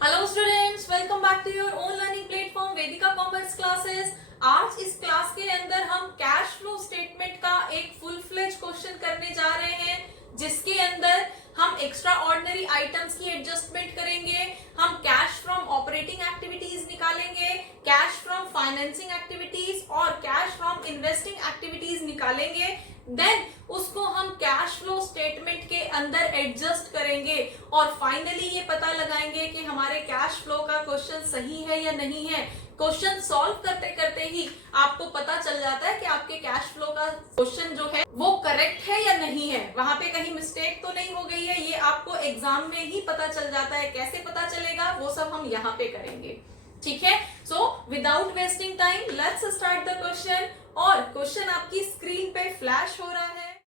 Hello students, welcome back to your own learning platform Vedika commerce classes. आज इस class के अंदर हम कैश फ्लो स्टेटमेंट का एक फुल फ्लेज क्वेश्चन करने जा रहे हैं, जिसके अंदर हम एक्स्ट्रा ऑर्डिनरी आइटम्स की एडजस्टमेंट करेंगे, हम कैश फ्रॉम ऑपरेटिंग एक्टिविटीज निकालेंगे, कैश फ्रॉम फाइनेंसिंग एक्टिविटीज और कैश फ्रॉम इन्वेस्टिंग एक्टिविटीज निकालेंगे। देन उसको हम कैश फ्लो स्टेटमेंट के अंदर एडजस्ट करेंगे और फाइनली ये पता लगाएंगे कि हमारे कैश फ्लो का क्वेश्चन सही है या नहीं है। क्वेश्चन सॉल्व करते करते ही आपको पता चल जाता है कि आपके कैश फ्लो का क्वेश्चन जो है वो करेक्ट है या नहीं है, वहां पे कहीं मिस्टेक तो नहीं हो गई है। ये आपको एग्जाम में ही पता चल जाता है। कैसे पता चलेगा वो सब हम यहाँ पे करेंगे, ठीक है। So without wasting time let's start the question. और क्वेश्चन आपकी स्क्रीन पे फ्लैश हो रहा है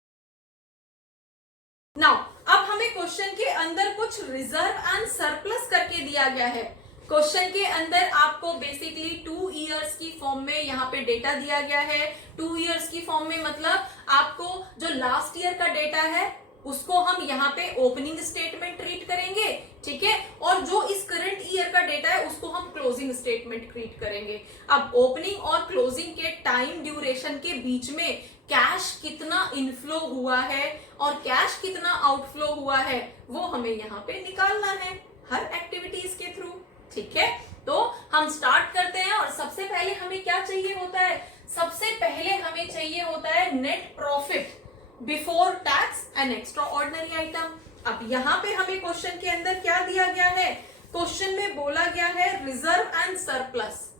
नाउ। अब हमें क्वेश्चन के अंदर कुछ रिजर्व एंड सरप्लस करके दिया गया है। क्वेश्चन के अंदर आपको बेसिकली 2 इयर्स की फॉर्म में यहाँ पे डेटा दिया गया है। 2 इयर्स की फॉर्म में मतलब आपको जो लास्ट ईयर का डेटा है उसको हम यहाँ पे ओपनिंग स्टेटमेंट ट्रीट करेंगे, ठीक है, और जो इस करंट ईयर का डेटा है उसको हम क्लोजिंग स्टेटमेंट ट्रीट करेंगे। अब ओपनिंग और क्लोजिंग के टाइम ड्यूरेशन के बीच में कैश कितना इनफ्लो हुआ है और कैश कितना आउटफ्लो हुआ है वो हमें यहाँ पे निकालना है हर एक्टिविटीज के थ्रू, ठीक है। तो हम स्टार्ट करते हैं और सबसे पहले हमें क्या चाहिए होता है? सबसे पहले हमें चाहिए होता है net profit before tax and extra ordinary item. अब यहाँ पे हमें क्वेश्चन के अंदर क्या दिया गया है? क्वेश्चन में बोला गया है रिजर्व एंड सरप्लस।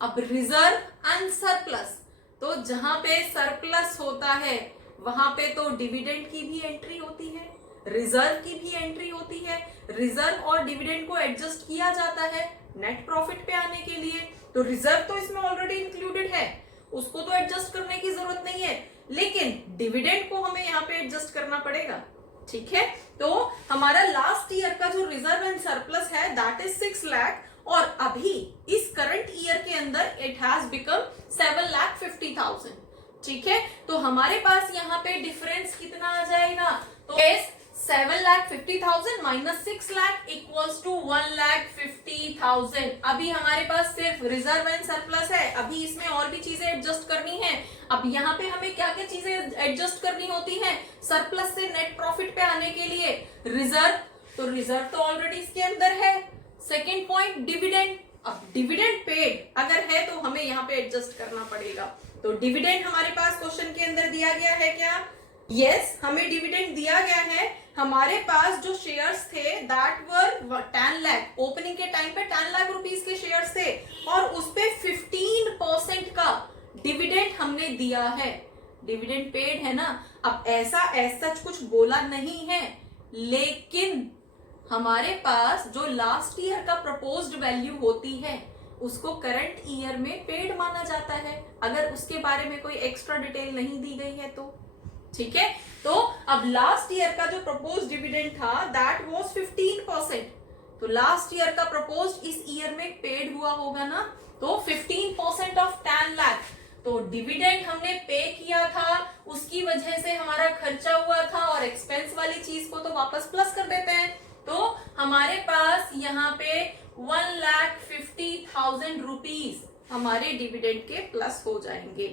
अब रिजर्व एंड सरप्लस, तो जहां पे सरप्लस होता है वहां पे तो डिविडेंड की भी एंट्री होती है, रिजर्व की भी एंट्री होती है। रिजर्व और डिविडेंड को एडजस्ट किया जाता है नेट प्रॉफिट पे आने के लिए। तो रिजर्व तो इसमें ऑलरेडी इंक्लूडेड है, उसको तो एडजस्ट करने की जरूरत नहीं है, लेकिन डिविडेंड को हमें यहाँ पे एडजस्ट करना पड़ेगा, ठीक है। तो हमारा लास्ट ईयर का जो रिजर्व एंड सरप्लस है दैट इज 6 लाख और अभी इस करंट ईयर के अंदर इट हैज बिकम 7,50,000, ठीक है। तो हमारे पास यहाँ पे डिफरेंस कितना आ जाएगा? तो 7,50,000 माइनस 6 लाख इक्वल्स टू 1,50,000। अभी हमारे पास सिर्फ रिजर्व एंड सरप्लस है, अभी इसमें और भी चीजें एडजस्ट करनी है। अब यहाँ पे हमें क्या क्या चीजें एडजस्ट करनी होती हैं सरप्लस से नेट प्रॉफिट पे आने के लिए? रिजर्व, तो रिजर्व तो ऑलरेडी इसके अंदर है। सेकेंड पॉइंट डिविडेंड, अब डिविडेंड पेड अगर है तो हमें यहाँ पे एडजस्ट करना पड़ेगा। तो डिविडेंड हमारे पास क्वेश्चन के अंदर दिया गया है क्या? यस, हमें डिविडेंड दिया गया है। हमारे पास जो शेयर्स थे दैट वर 10 लाख, ओपनिंग के टाइम पे 10 लाख रुपीस के शेयर्स थे और उस पे 15% का डिविडेंड हमने दिया है। डिविडेंड पेड है ना। अब ऐसा सच कुछ बोला नहीं है, लेकिन हमारे पास जो लास्ट ईयर का प्रपोज्ड वैल्यू होती है उसको करंट ईयर में पेड माना जाता है, अगर उसके बारे में कोई एक्स्ट्रा डिटेल नहीं दी गई है तो, ठीक है। तो अब लास्ट ईयर का जो प्रपोज डिविडेंड था दैट वाज 15%, तो लास्ट ईयर का प्रपोज इस ईयर में पेड हुआ होगा ना, तो 15% ऑफ 10 लाख। तो डिविडेंड हमने पे किया था, उसकी वजह से हमारा खर्चा हुआ था और एक्सपेंस वाली चीज को तो वापस प्लस कर देते हैं। तो हमारे पास यहाँ पे 1,50,000 रुपीज हमारे डिविडेंड के प्लस हो जाएंगे,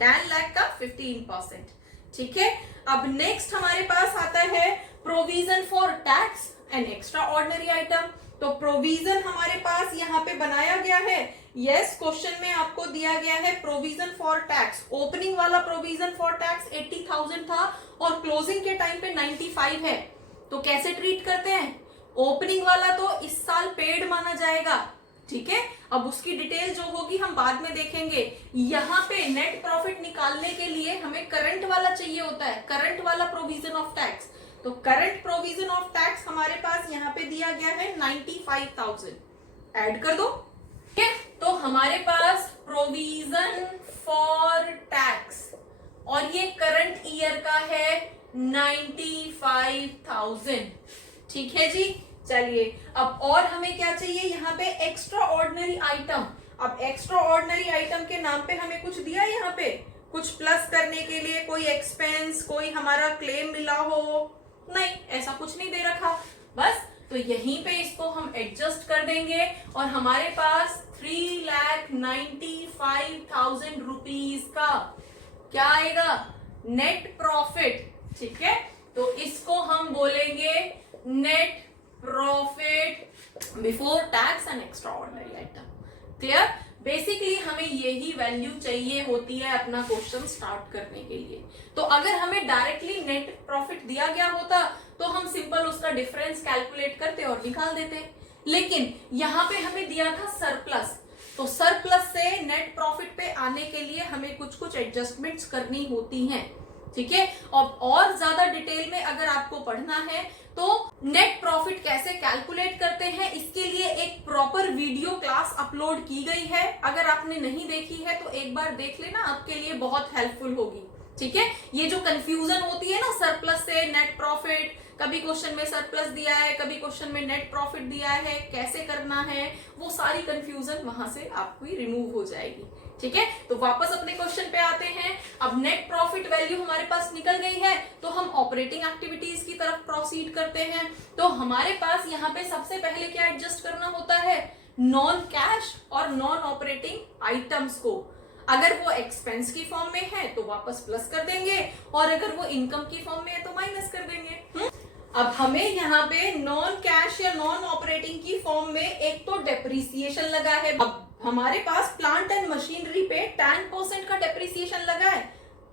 10 लाख का 15%, ठीक है। अब नेक्स्ट हमारे पास आता है provision for tax and extra ordinary item. तो प्रोविजन हमारे पास यहाँ पे बनाया गया है। यस, क्वेश्चन में आपको दिया गया है प्रोविजन फॉर टैक्स। ओपनिंग वाला प्रोविजन फॉर टैक्स 80,000 था और क्लोजिंग के टाइम पे 95 है। तो कैसे ट्रीट करते हैं? ओपनिंग वाला तो इस साल पेड माना जाएगा, ठीक है। अब उसकी डिटेल जो होगी हम बाद में देखेंगे। यहाँ पे नेट प्रॉफिट निकालने के लिए हमें करंट वाला चाहिए होता है, करंट वाला प्रोविजन ऑफ टैक्स। तो करंट प्रोविजन ऑफ टैक्स हमारे पास यहाँ पे दिया गया है 95,000, ऐड कर दो, ठीक है। तो हमारे पास प्रोविजन फॉर टैक्स और ये करंट ईयर का है 95,000, ठीक है जी। चलिए अब और हमें क्या चाहिए? यहाँ पे एक्स्ट्रा ऑर्डिनरी आइटम। अब एक्स्ट्रा ऑर्डिनरी आइटम के नाम पे हमें कुछ दिया, यहाँ पे कुछ प्लस करने के लिए, कोई एक्सपेंस, कोई हमारा क्लेम मिला हो? नहीं, ऐसा कुछ नहीं दे रखा। बस तो यहीं पे इसको हम एडजस्ट कर देंगे और हमारे पास 3,95,000 रुपीज का क्या आएगा, नेट प्रॉफिट। ठीक है, तो इसको हम बोलेंगे net profit before tax and extra ordinary item. Clear? Basically हमें यही वैल्यू चाहिए होती है अपना क्वेश्चन स्टार्ट करने के लिए। तो अगर हमें डायरेक्टली नेट प्रॉफिट दिया गया होता तो हम सिंपल उसका डिफरेंस कैलकुलेट करते और निकाल देते, लेकिन यहाँ पे हमें दिया था सरप्लस। तो सरप्लस से नेट प्रॉफिट पे आने के लिए हमें कुछ कुछ एडजस्टमेंट्स करनी होती हैं। ठीक है, और ज्यादा डिटेल में अगर आपको पढ़ना है तो नेट प्रॉफिट कैसे कैलकुलेट करते हैं इसके लिए एक प्रॉपर वीडियो क्लास अपलोड की गई है। अगर आपने नहीं देखी है तो एक बार देख लेना, आपके लिए बहुत हेल्पफुल होगी। ठीक है, ये जो कंफ्यूजन होती है ना सरप्लस से नेट प्रॉफिट, कभी क्वेश्चन में सरप्लस दिया है, कभी क्वेश्चन में नेट प्रॉफिट दिया है, कैसे करना है, वो सारी कंफ्यूजन वहां से आपकी रिमूव हो जाएगी। ठीक है, तो वापस अपने क्वेश्चन पे आते हैं। अब नेट प्रॉफिट वैल्यू हमारे पास निकल गई है तो हम ऑपरेटिंग एक्टिविटीज की तरफ प्रोसीड करते हैं। तो हमारे पास यहाँ पे सबसे पहले क्या एडजस्ट करना होता है, नॉन कैश और नॉन ऑपरेटिंग आइटम्स को। अगर वो एक्सपेंस की फॉर्म में है तो वापस प्लस कर देंगे और अगर वो इनकम की फॉर्म में है तो माइनस कर देंगे। अब हमें यहाँ पे नॉन कैश या नॉन ऑपरेटिंग की फॉर्म में एक तो डेप्रिसिएशन लगा है। अब हमारे पास प्लांट एंड मशीनरी पे 10% का डेप्रिसिएशन लगा है।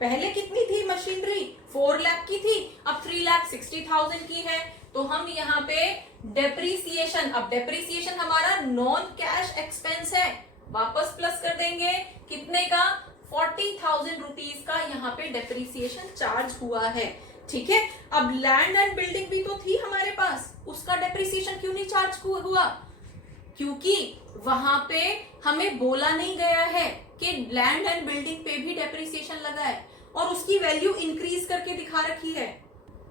पहले कितनी थी मशीनरी, 4 लाख की थी, अब 3,60,000 की है। तो हम यहाँ पे डेप्रिसिएशन, अब डेप्रिसिएशन हमारा नॉन कैश एक्सपेंस है, वापस प्लस कर देंगे कितने का, 40,000 रुपीज का यहाँ पे डेप्रिसिएशन चार्ज हुआ है। ठीक है, अब लैंड एंड बिल्डिंग भी तो थी हमारे पास, उसका डेप्रिसिएशन क्यों नहीं चार्ज हुआ, क्योंकि वहां पे हमें बोला नहीं गया है कि लैंड एंड बिल्डिंग पे भी डेप्रिसिएशन लगा है और उसकी वैल्यू इंक्रीज करके दिखा रखी है।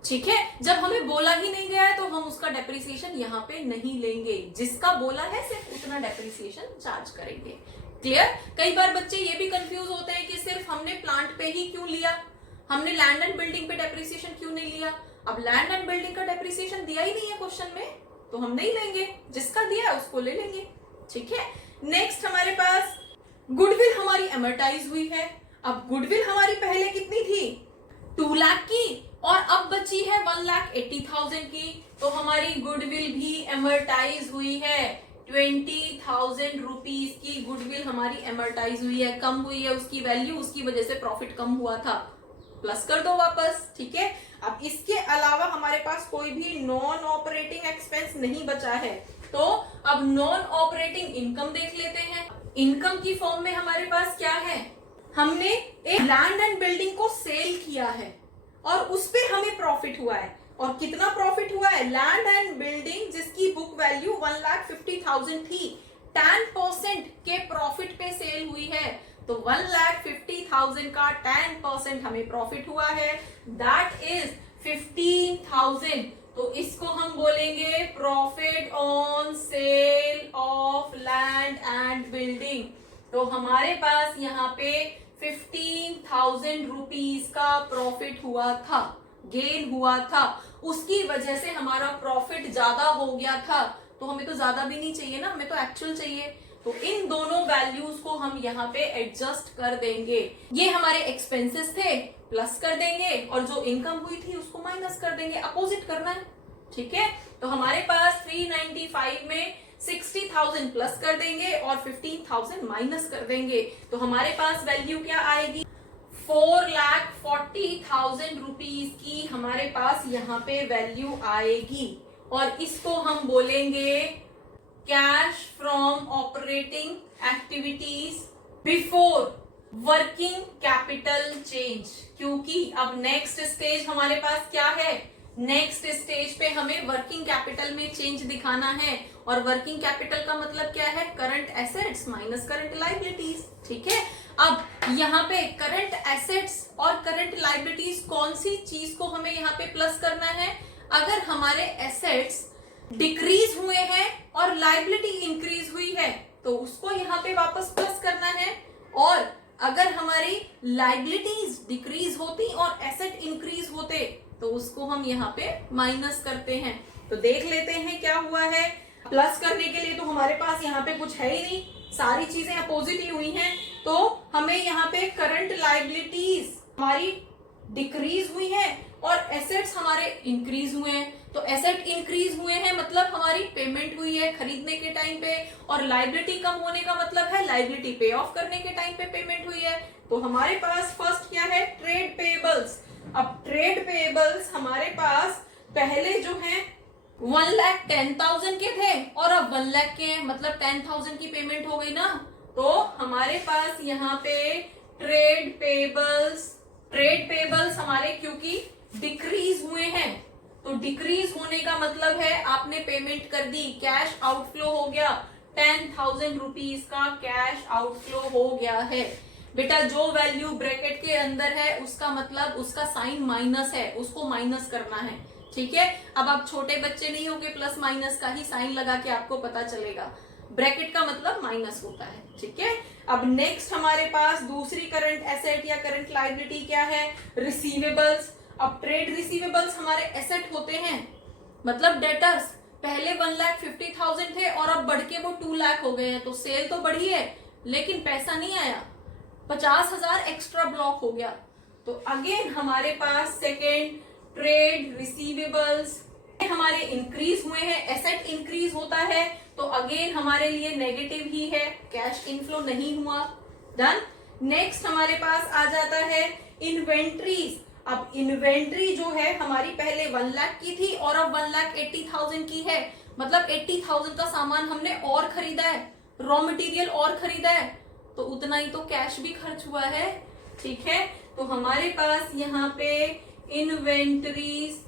ठीक है, जब हमें बोला ही नहीं गया है तो हम उसका डेप्रिसिएशन यहाँ पे नहीं लेंगे, जिसका बोला है सिर्फ उतना डेप्रिसिएशन चार्ज करेंगे। क्लियर? कई बार बच्चे ये भी कंफ्यूज होते हैं कि सिर्फ हमने प्लांट पे ही क्यों लिया, हमने लैंड एंड बिल्डिंग पे डेप्रिसिएशन क्यों नहीं लिया। अब लैंड एंड बिल्डिंग का डेप्रिसिएशन दिया ही नहीं है क्वेश्चन में तो हम नहीं लेंगे, जिसका दिया है उसको ले लेंगे। ठीक है, नेक्स्ट हमारे पास गुडविल हमारी एमर्टाइज हुई है। अब गुडविल हमारी पहले कितनी थी, 2 लाख की, और अब बची है 1,80,000 की। तो हमारी गुडविल भी एमर्टाइज हुई है, 20,000 रुपीज की गुडविल हमारी एमर्टाइज हुई है, कम हुई है उसकी वैल्यू, उसकी वजह से प्रॉफिट कम हुआ था, प्लस कर दो वापस। ठीक है, अब इसके अलावा हमारे पास कोई भी नॉन ऑपरेटिंग एक्सपेंस नहीं बचा है। तो अब नॉन ऑपरेटिंग इनकम देख लेते हैं। इनकम की फॉर्म में हमारे पास क्या है, हमने एक लैंड एंड बिल्डिंग को सेल किया है और उस पे हमें प्रॉफिट हुआ है। और कितना प्रॉफिट हुआ है, लैंड एंड बिल्डिंग जिसकी बुक वैल्यू 1,50,000 थी, 10% के प्रॉफिट पे सेल हुई है। तो 1,50,000 का 10% हमें प्रॉफिट हुआ है, दैट इज 15,000। तो इसको हम बोलेंगे profit on sale of land and building. तो हमारे पास यहाँ पे 15,000 रुपीज का प्रॉफिट हुआ था, गेन हुआ था, उसकी वजह से हमारा प्रॉफिट ज्यादा हो गया था। तो हमें तो ज्यादा भी नहीं चाहिए ना, हमें तो एक्चुअल चाहिए। तो इन दोनों वैल्यूज को हम यहाँ पे एडजस्ट कर देंगे। ये हमारे एक्सपेंसेस थे, प्लस कर देंगे, और जो इनकम हुई थी उसको माइनस कर देंगे, अपोजिट करना है। ठीक है, तो हमारे पास 395 में 60,000 प्लस कर देंगे और 15,000 माइनस कर देंगे। तो हमारे पास वैल्यू क्या आएगी, 4,40,000 रुपीज की हमारे पास यहाँ पे वैल्यू आएगी। और इसको हम बोलेंगे cash from operating activities before working capital change. क्योंकि अब नेक्स्ट स्टेज हमारे पास क्या है, नेक्स्ट स्टेज पे हमें वर्किंग कैपिटल में चेंज दिखाना है। और वर्किंग कैपिटल का मतलब क्या है, current assets minus current liabilities. ठीक है, अब यहाँ पे करंट एसेट्स और करंट लायबिलिटीज कौन सी चीज को हमें यहाँ पे प्लस करना है, अगर हमारे एसेट्स डिक्रीज हुए हैं और लायबिलिटी इंक्रीज हुई है तो उसको यहाँ पे वापस प्लस करना है। और अगर हमारी लायबिलिटीज डिक्रीज होती और एसेट इंक्रीज होते तो उसको हम यहाँ पे माइनस करते हैं। तो देख लेते हैं क्या हुआ है। प्लस करने के लिए तो हमारे पास यहाँ पे कुछ है ही नहीं, सारी चीजें अपोजिट ही हुई हैं, तो हमें यहाँ पे करंट लायबिलिटीज हमारी डिक्रीज हुई है और एसेट्स हमारे इंक्रीज हुए हैं। तो एसेट इंक्रीज हुए हैं मतलब हमारी पेमेंट हुई है खरीदने के टाइम पे, और लायबिलिटी कम होने का मतलब है लायबिलिटी पे ऑफ करने के टाइम पे पेमेंट हुई है। तो हमारे पास फर्स्ट क्या है, ट्रेड पेएबल्स। अब ट्रेड पेएबल्स हमारे पास पहले जो है 1,10,000 के थे और अब 1 लाख के हैं, मतलब 10,000 की पेमेंट हो गई ना। तो हमारे पास यहाँ पे ट्रेड पेएबल्स हमारे क्योंकि डिक्रीज हुए हैं, तो डिक्रीज होने का मतलब है आपने पेमेंट कर दी, कैश आउटफ्लो हो गया, 10,000 रुपीज का कैश आउटफ्लो हो गया है। बेटा जो वैल्यू ब्रैकेट के अंदर है उसका मतलब उसका साइन माइनस है, उसको माइनस करना है, ठीक है। अब आप छोटे बच्चे नहीं होगे, प्लस माइनस का ही साइन लगा के आपको पता चलेगा, ब्रैकेट का मतलब माइनस होता है, ठीक है। अब नेक्स्ट हमारे पास दूसरी करंट एसेट या करंट लायबिलिटी क्या है, रिसीवेबल्स। अब ट्रेड रिसीवेबल्स हमारे एसेट होते हैं, मतलब डेटर्स। पहले 1,50,000 थे और अब बढ़ के वो 2 लाख हो गए हैं, तो सेल तो बढ़ी है लेकिन पैसा नहीं आया, 50,000 एक्स्ट्रा ब्लॉक हो गया। तो अगेन हमारे पास सेकेंड ट्रेड रिसीवेबल्स हमारे इंक्रीज हुए हैं, एसेट इंक्रीज होता है तो अगेन हमारे लिए नेगेटिव ही है, कैश इनफ्लो नहीं हुआ। डन। नेक्स्ट हमारे पास आ जाता है इन्वेंट्रीज। अब इन्वेंट्री जो है हमारी पहले 1 लाख की थी और अब 1,80,000 की है, मतलब 80,000 का सामान हमने और खरीदा है, रॉ मटेरियल और खरीदा है, तो उतना ही तो कैश भी खर्च हुआ है, ठीक है। तो हमारे पास यहाँ पे इन्वेंटरीज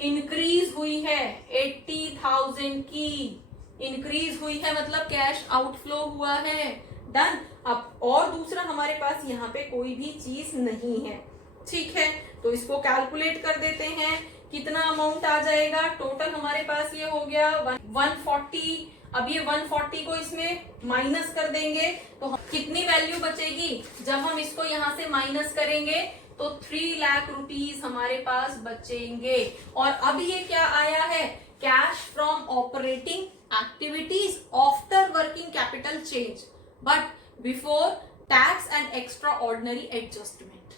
इंक्रीज हुई है, 80,000 की इंक्रीज हुई है, मतलब कैश आउटफ्लो हुआ है। डन। अब और दूसरा हमारे पास यहाँ पे कोई भी चीज नहीं है, ठीक है। तो इसको कैलकुलेट कर देते हैं, कितना अमाउंट आ जाएगा। टोटल हमारे पास ये हो गया 140। अब ये 140 को इसमें माइनस कर देंगे तो कितनी वैल्यू बचेगी, जब हम इसको यहाँ से माइनस करेंगे तो 3 लाख रुपीस हमारे पास बचेंगे। और अब ये क्या आया है, cash from operating activities after working capital change but before tax and extra ordinary adjustment,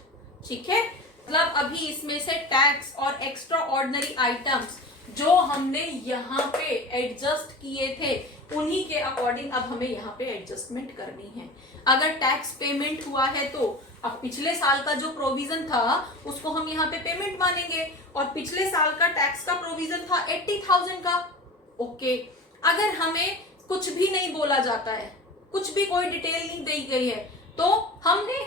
ठीक है। मतलब अभी इसमें से टैक्स और एक्स्ट्रा ऑर्डिनरी आइटम्स जो हमने यहाँ पे एडजस्ट किए थे उन्हीं के अकॉर्डिंग अब हमें यहाँ पे एडजस्टमेंट करनी है। अगर टैक्स पेमेंट हुआ है तो अब पिछले साल का जो प्रोविजन था उसको हम यहाँ पे पेमेंट मानेंगे, और पिछले साल का टैक्स का प्रोविजन था 80,000 का। ओके, अगर हमें कुछ भी नहीं बोला जाता है, कुछ भी कोई डिटेल नहीं दी गई है, तो हमने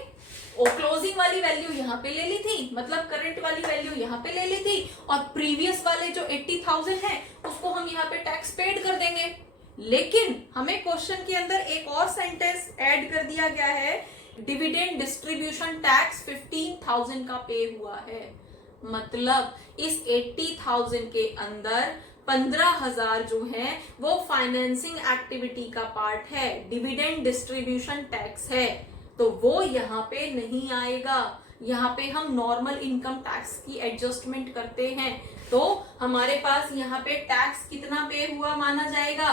क्लोजिंग वाली वैल्यू यहाँ पे ले ली थी, मतलब करंट वाली वैल्यू यहाँ पे ले ली थी, और प्रीवियस वाले जो 80,000 है उसको हम यहाँ पे टैक्स पेड कर देंगे। लेकिन हमें क्वेश्चन के अंदर एक और सेंटेंस ऐड कर दिया गया है, डिविडेंड डिस्ट्रीब्यूशन टैक्स 15,000 का पे हुआ है, मतलब इस 80,000 के अंदर 15,000 जो है वो फाइनेंसिंग एक्टिविटी का पार्ट है, डिविडेंड डिस्ट्रीब्यूशन टैक्स है, तो वो यहाँ पे नहीं आएगा। यहाँ पे हम नॉर्मल इनकम टैक्स की एडजस्टमेंट करते हैं, तो हमारे पास यहाँ पे टैक्स कितना पे हुआ माना जाएगा,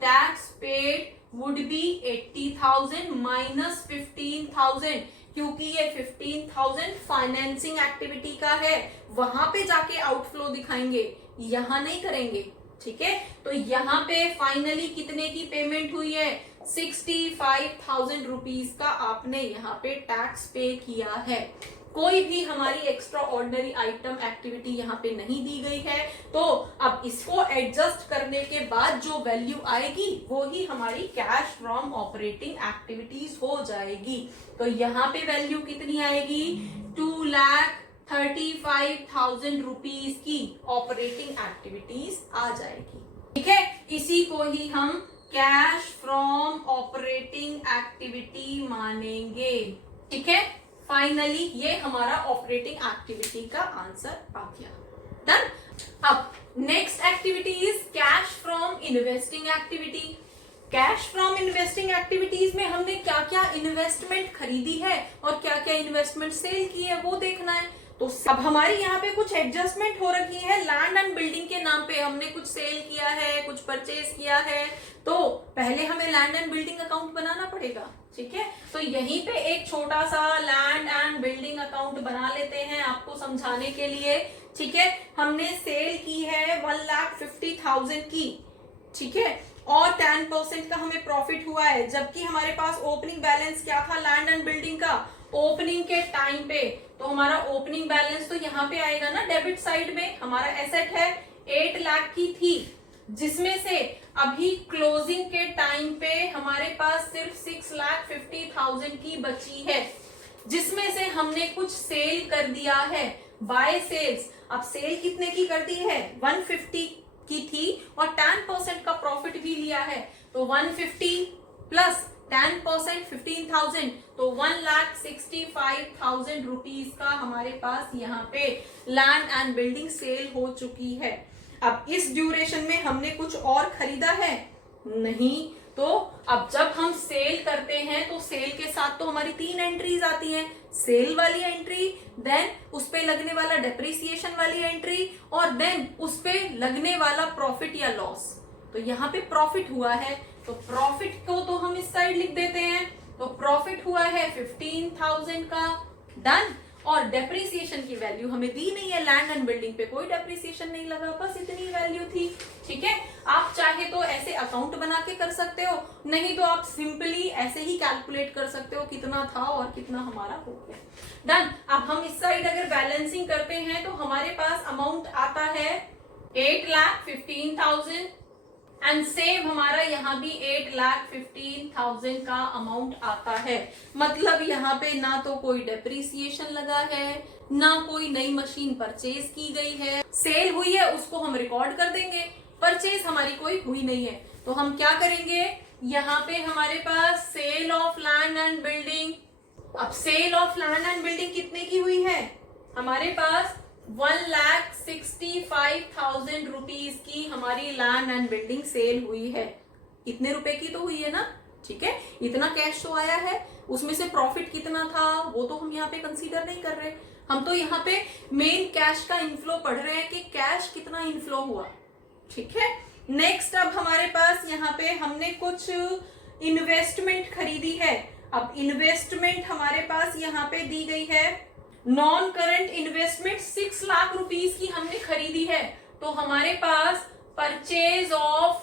tax paid would be 80,000 minus 15,000, क्योंकि ये 15,000 फाइनेंसिंग एक्टिविटी का है, वहां पे जाके आउटफ्लो दिखाएंगे, यहां नहीं करेंगे, ठीक है। तो यहाँ पे फाइनली कितने की पेमेंट हुई है, 65,000 रुपीज का आपने यहाँ पे टैक्स पे किया है। कोई भी हमारी एक्स्ट्रा ऑर्डिनरी आइटम एक्टिविटी यहाँ पे नहीं दी गई है, तो अब इसको एडजस्ट करने के बाद जो वैल्यू आएगी वो ही हमारी कैश फ्रॉम ऑपरेटिंग एक्टिविटीज हो जाएगी। तो यहाँ पे वैल्यू कितनी आएगी, 2,35,000 रुपीज की ऑपरेटिंग एक्टिविटीज आ जाएगी, ठीक है। इसी को ही हम कैश फ्रॉम ऑपरेटिंग एक्टिविटी मानेंगे, ठीक है। फाइनली ये हमारा ऑपरेटिंग एक्टिविटी का आंसर आ गया। डन। अब next activity is cash from investing activity. Cash from investing activities में हमने क्या क्या इन्वेस्टमेंट खरीदी है और क्या क्या इन्वेस्टमेंट सेल की है वो देखना है। तो अब हमारी यहाँ पे कुछ एडजस्टमेंट हो रखी है लैंड एंड बिल्डिंग के नाम पे हमने कुछ सेल किया है, कुछ परचेज किया है, तो पहले हमें लैंड एंड बिल्डिंग अकाउंट बनाना पड़ेगा। ठीक है, तो यहीं पे एक छोटा सा लैंड एंड बिल्डिंग अकाउंट बना लेते हैं आपको समझाने के लिए। ठीक है, हमने सेल की है 1,50,000 की। ठीक है, और 10% का हमें प्रॉफिट हुआ है, जबकि हमारे पास ओपनिंग बैलेंस क्या था लैंड एंड बिल्डिंग का ओपनिंग के टाइम पे। तो हमारा ओपनिंग बैलेंस तो यहाँ पे आएगा ना डेबिट साइड में। हमारा एसेट है 8 लाख की थी, जिसमें से अभी क्लोजिंग के टाइम पे हमारे पास सिर्फ 6,50,000 की बची है, जिसमें से हमने कुछ सेल कर दिया है बाय सेल्स। अब सेल कितने की कर दी है, 150 की थी, और 10% का प्रॉफिट भी लिया है। तो 150 प्लस 10% 15,000, तो 1,65,000 रुपीज का हमारे पास यहाँ पे लैंड एंड बिल्डिंग सेल हो चुकी है। अब इस ड्यूरेशन में हमने कुछ और खरीदा है नहीं। तो अब जब हम सेल करते हैं तो सेल के साथ तो हमारी 3 एंट्रीज आती हैं, सेल वाली एंट्री, देन उस पे लगने वाला डेप्रिसिएशन वाली एंट्री, और देन उस पे लगने वाला प्रॉफिट या लॉस। तो यहाँ पे प्रॉफिट हुआ है, तो प्रॉफिट को तो हम इस साइड लिख देते हैं। तो प्रॉफिट हुआ है 15,000 का, डन। और डेप्रिसिएशन की वैल्यू हमें दी नहीं है, लैंड एंड बिल्डिंग पे कोई डेप्रिसिएशन नहीं लगा, बस इतनी वैल्यू थी। ठीक है, आप चाहे तो ऐसे अकाउंट बना के कर सकते हो, नहीं तो आप सिंपली ऐसे ही कैलकुलेट कर सकते हो कितना था और कितना हमारा हो गया। डन। अब हम इस साइड अगर बैलेंसिंग करते हैं तो हमारे पास अमाउंट आता है 8,15,000 एंड सेम हमारा यहाँ भी 8,15,000 का अमाउंट आता है। मतलब यहाँ पे ना तो कोई डेप्रिसिएशन लगा है, ना कोई नई मशीन परचेज की गई है। सेल हुई है उसको हम रिकॉर्ड कर देंगे, परचेज हमारी कोई हुई नहीं है। तो हम क्या करेंगे, यहाँ पे हमारे पास sale of land and building. अब sale of land and building कितने की हुई है, हमारे पास 1,65,000 रुपीज की हमारी लैंड एंड बिल्डिंग सेल हुई है। इतने रुपए की तो हुई है ना। ठीक है, इतना कैश तो आया है, उसमें से प्रॉफिट कितना था वो तो हम यहाँ पे कंसीडर नहीं कर रहे। हम तो यहाँ पे मेन कैश का इनफ्लो पढ़ रहे हैं कि कैश कितना इनफ्लो हुआ। ठीक है, नेक्स्ट अब हमारे पास यहाँ पे हमने कुछ इन्वेस्टमेंट खरीदी है। अब इन्वेस्टमेंट हमारे पास यहाँ पे दी गई है, non current investment 6 lakh rupees की हमने खरीदी है। तो हमारे पास परचेज ऑफ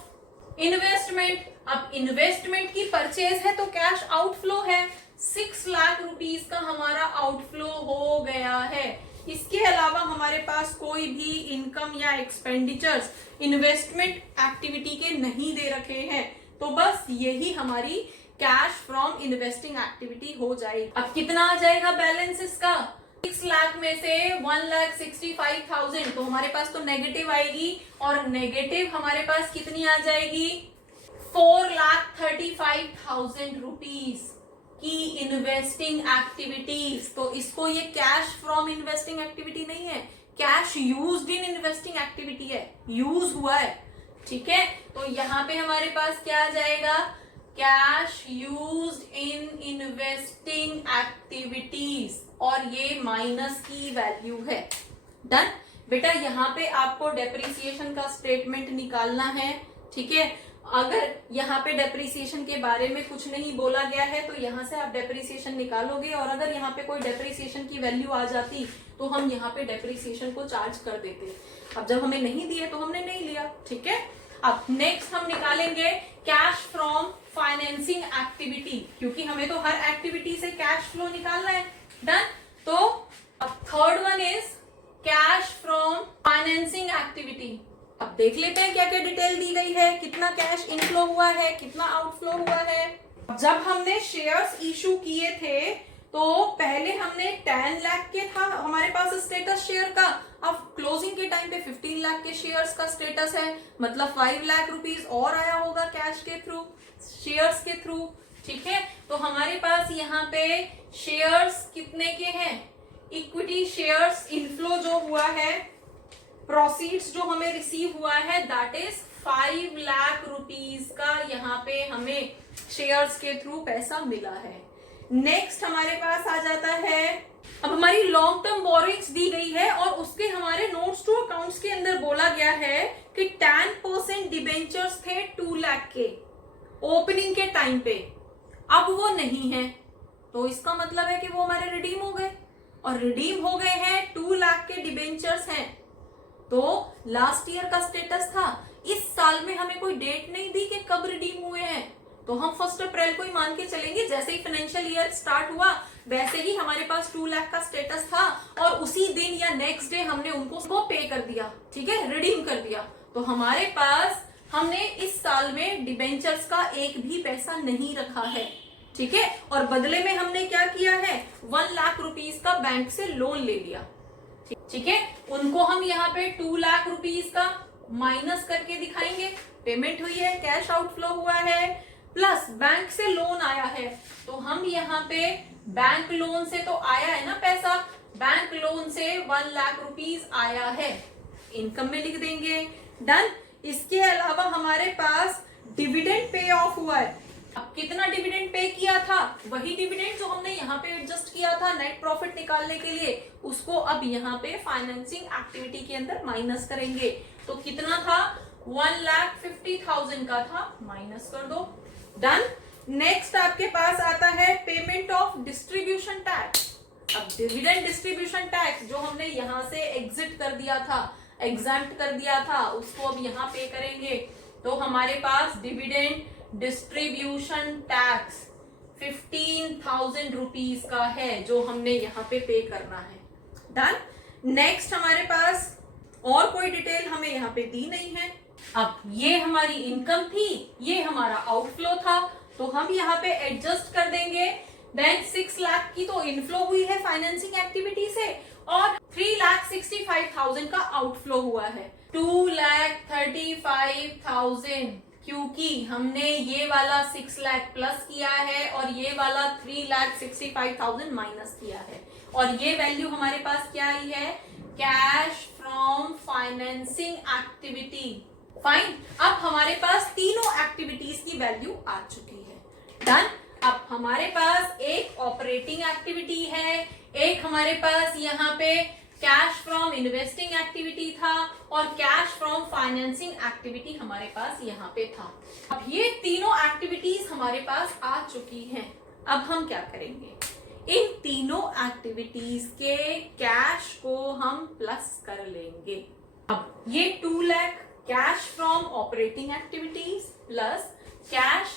इन्वेस्टमेंट, अब इन्वेस्टमेंट की परचेज है तो कैश आउटफ्लो है, 6 लाख रुपीस का हमारा आउटफ्लो हो गया है। इसके अलावा हमारे पास कोई भी इनकम या एक्सपेंडिचर्स इन्वेस्टमेंट एक्टिविटी के नहीं दे रखे हैं। तो बस यही हमारी कैश फ्रॉम इन्वेस्टिंग एक्टिविटी हो जाएगी। अब कितना आ जाएगा बैलेंस इसका, 6 लाख में से 1,65,000, तो हमारे पास तो नेगेटिव आएगी, और नेगेटिव हमारे पास कितनी आ जाएगी, 4,35,000 रुपीज की इन्वेस्टिंग एक्टिविटीज। तो इसको ये कैश फ्रॉम इन्वेस्टिंग एक्टिविटी नहीं है, cash used in investing activity है, यूज हुआ है। ठीक है, तो यहाँ पे हमारे पास क्या आ जाएगा, cash used in investing activities, और ये माइनस की वैल्यू है। डन। बेटा यहाँ पे आपको डेप्रिसिएशन का स्टेटमेंट निकालना है। ठीक है, अगर यहाँ पे डेप्रिसिएशन के बारे में कुछ नहीं बोला गया है तो यहाँ से आप डेप्रिसिएशन निकालोगे, और अगर यहाँ पे कोई डेप्रिसिएशन की वैल्यू आ जाती तो हम यहाँ पे डेप्रिसिएशन को चार्ज कर देते। अब जब हमें नहीं दिए तो हमने नहीं लिया। ठीक है, अब नेक्स्ट हम निकालेंगे कैश फ्रॉम फाइनेंसिंग एक्टिविटी, क्योंकि हमें तो हर एक्टिविटी से कैश फ्लो निकालना है। डन। तो अब third one is cash from financing activity. अब देख लेते हैं क्या क्या डिटेल दी गई है, कितना कैश इनफ्लो हुआ है, कितना आउटफ्लो हुआ है। जब हमने शेयर्स इशू किए थे तो पहले हमने 10 लाख के था हमारे पास स्टेटस शेयर का, अब क्लोजिंग के टाइम पे 15 लाख के शेयर्स का स्टेटस है, मतलब 5 लाख रुपीस और आया होगा कैश के थ्रू, शेयर्स के थ्रू। ठीक है, तो हमारे पास यहाँ पे शेयर्स कितने के हैं, इक्विटी शेयर्स इनफ्लो जो हुआ है, प्रोसीड्स जो हमें रिसीव हुआ है, दैट इज 5 लाख रुपीस का यहाँ पे हमें शेयर्स के थ्रू पैसा मिला है। नेक्स्ट हमारे पास आ जाता है अब हमारी लॉन्ग टर्म बोरिंग्स दी गई है और उसके हमारे नोट्स टू अकाउंट्स के अंदर बोला गया है कि 10% डिबेंचर्स थे 2 लाख के ओपनिंग के टाइम पे, अब वो नहीं है, तो इसका मतलब है कि वो हमारे रिडीम हो गए, और रिडीम हो गए हैं 2 लाख के डिबेंचर्स हैं। तो लास्ट ईयर का स्टेटस था, इस साल में हमें कोई डेट नहीं दी कि कब रिडीम हुए हैं, तो हम 1 अप्रैल को ही मान के चलेंगे। जैसे ही फाइनेंशियल ईयर स्टार्ट हुआ वैसे ही हमारे पास 2 लाख का स्टेटस था और उसी दिन या नेक्स्ट डे हमने उनको पे कर दिया, ठीक है, रिडीम कर दिया। तो हमारे पास हमने इस साल में डिबेंचर्स का एक भी पैसा नहीं रखा है, ठीक है, और बदले में हमने क्या किया है, 1 लाख रुपीस का बैंक से लोन ले लिया, ठीक है। उनको हम यहाँ पे 2 लाख रुपीस का माइनस करके दिखाएंगे, पेमेंट हुई है, कैश आउटफ्लो हुआ है, प्लस बैंक से लोन आया है, तो हम यहाँ पे बैंक लोन से तो आया है ना पैसा, बैंक लोन से 1 लाख रुपीस आया है, इनकम में लिख देंगे, डन। इसके अलावा हमारे पास डिविडेंड पे ऑफ हुआ है। अब कितना डिविडेंड पे किया था, वही डिविडेंड जो हमने यहाँ पे एडजस्ट किया था नेट प्रॉफिट निकालने के लिए, उसको अब यहाँ पे फाइनेंसिंग एक्टिविटी के अंदर माइनस करेंगे। तो कितना था, 1,50,000 का था, माइनस कर दो, डन। नेक्स्ट आपके पास आता है पेमेंट ऑफ डिस्ट्रीब्यूशन टैक्स। अब डिविडेंड डिस्ट्रीब्यूशन टैक्स जो हमने यहाँ से एग्जिट कर दिया था, एग्जैम्प्ट कर दिया था, उसको अब यहाँ पे करेंगे। तो हमारे पास डिविडेंड डिस्ट्रीब्यूशन टैक्स 15,000 रुपीज का है जो हमने यहाँ पे करना है, डन। नेक्स्ट हमारे पास और कोई डिटेल हमें यहाँ पे दी नहीं है। अब ये हमारी इनकम थी, ये हमारा आउटफ्लो था, तो हम यहाँ पे एडजस्ट कर देंगे। देन 6 लाख की तो इनफ्लो हुई है फाइनेंसिंग एक्टिविटी से और 3,65,000 का आउटफ्लो हुआ है। 2,35,000 क्योंकि हमने ये वाला 6 लाख प्लस किया है और ये वाला 3,65,000 माइनस किया है, और ये वैल्यू हमारे पास क्या आई है, cash from financing activity. Fine, अब हमारे पास तीनों एक्टिविटीज की वैल्यू आ चुकी है, डन। अब हमारे पास एक ऑपरेटिंग एक्टिविटी है, एक हमारे पास यहाँ पे कैश फ्रॉम इन्वेस्टिंग एक्टिविटी था और कैश फ्रॉम फाइनेंसिंग एक्टिविटी हमारे पास यहाँ पे था। अब ये तीनों एक्टिविटीज हमारे पास आ चुकी हैं। अब हम क्या करेंगे, इन तीनों एक्टिविटीज के कैश को हम प्लस कर लेंगे। अब ये 2 lakh cash from operating activities plus cash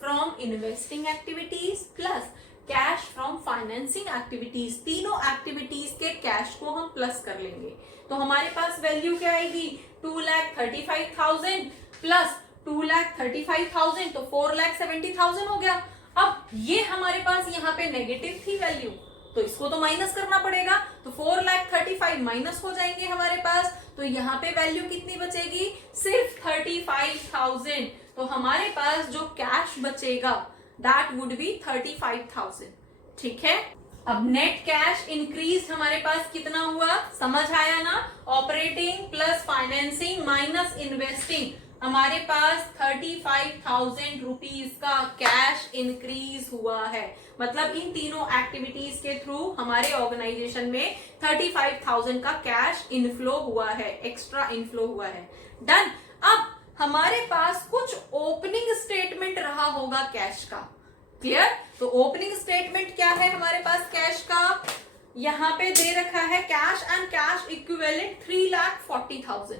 from investing activities plus cash from financing activities, तीनों एक्टिविटीज के कैश को हम प्लस कर लेंगे। तो हमारे पास वैल्यू क्या आएगी, 2,35,000 प्लस 2,35,000 तो 4,70,000 हो गया। अब ये हमारे पास यहाँ पे नेगेटिव थी वैल्यू, तो इसको तो माइनस करना पड़ेगा, तो 4,35,000 माइनस हो जाएंगे हमारे पास, तो यहाँ पे वैल्यू कितनी बचेगी, सिर्फ 35,000। तो हमारे पास जो कैश बचेगा दैट वुड बी 35,000, ठीक है। अब नेट कैश इंक्रीज हमारे पास कितना हुआ, समझ आया ना, operating plus financing minus investing, हमारे पास 35,000 रुपीज का कैश इंक्रीज हुआ है। मतलब इन तीनों एक्टिविटीज के थ्रू हमारे ऑर्गेनाइजेशन में 35,000 का कैश इनफ्लो हुआ है, एक्स्ट्रा इनफ्लो हुआ है, डन। अब हमारे पास कुछ ओपनिंग स्टेटमेंट रहा होगा कैश का, क्लियर। तो ओपनिंग स्टेटमेंट क्या है हमारे पास कैश का, यहाँ पे दे रखा है कैश एंड कैश इक्विवेलेंट 3,40,000।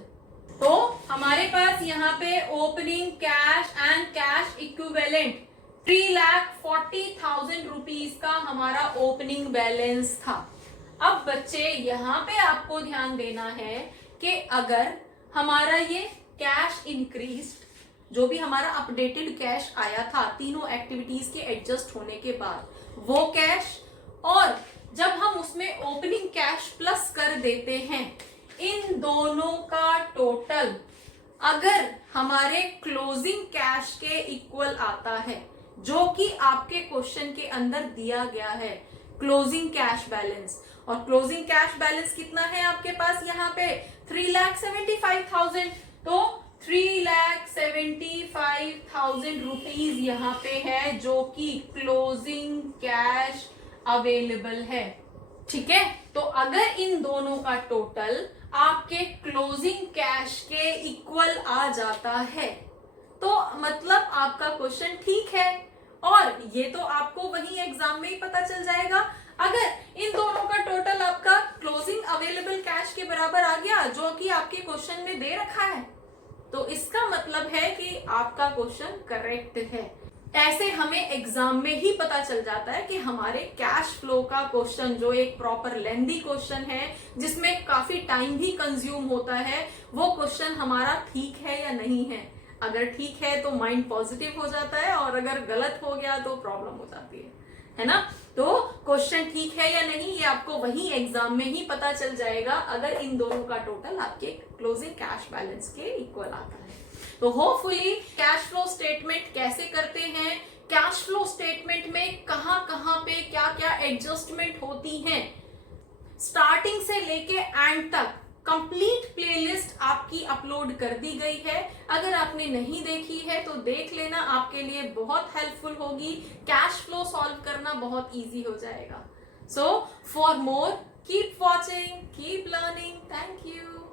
तो हमारे पास यहाँ पे opening cash and cash equivalent 3,40,000 rupees का हमारा ओपनिंग बैलेंस था। अब बच्चे यहाँ पे आपको ध्यान देना है कि अगर हमारा ये कैश इंक्रीज, जो भी हमारा अपडेटेड कैश आया था तीनों एक्टिविटीज के एडजस्ट होने के बाद, वो कैश और जब हम उसमें ओपनिंग कैश प्लस कर देते हैं, इन दोनों का टोटल अगर हमारे क्लोजिंग कैश के इक्वल आता है, जो कि आपके क्वेश्चन के अंदर दिया गया है, क्लोजिंग कैश बैलेंस, और क्लोजिंग कैश बैलेंस कितना है आपके पास यहाँ पे 3,75,000, तो 3,75,000 रुपीज यहाँ पे है जो कि क्लोजिंग कैश अवेलेबल है, ठीक है, तो अगर इन दोनों का टोटल आपके क्लोजिंग कैश के इक्वल आ जाता है तो मतलब आपका क्वेश्चन ठीक है, और ये तो आपको वही एग्जाम में ही पता चल जाएगा। अगर इन दोनों का टोटल आपका क्लोजिंग अवेलेबल कैश के बराबर आ गया जो कि आपके क्वेश्चन में दे रखा है, तो इसका मतलब है कि आपका क्वेश्चन करेक्ट है। ऐसे हमें एग्जाम में ही पता चल जाता है कि हमारे कैश फ्लो का क्वेश्चन, जो एक प्रॉपर लेंदी क्वेश्चन है जिसमें काफी टाइम भी कंज्यूम होता है, वो क्वेश्चन हमारा ठीक है या नहीं है। अगर ठीक है तो माइंड पॉजिटिव हो जाता है, और अगर गलत हो गया तो प्रॉब्लम हो जाती है ना। तो क्वेश्चन ठीक है या नहीं ये आपको वही एग्जाम में ही पता चल जाएगा अगर इन दोनों का टोटल आपके क्लोजिंग कैश बैलेंस के इक्वल आता है। तो होपफुली कैश फ्लो स्टेटमेंट कैसे करते हैं, कैश फ्लो स्टेटमेंट में कहां कहां पे क्या क्या एडजस्टमेंट होती हैं, स्टार्टिंग से लेके एंड तक कंप्लीट प्लेलिस्ट आपकी अपलोड कर दी गई है। अगर आपने नहीं देखी है तो देख लेना, आपके लिए बहुत हेल्पफुल होगी। कैश फ्लो सॉल्व करना बहुत इजी हो जाएगा। So for more keep watching, keep learning. Thank you.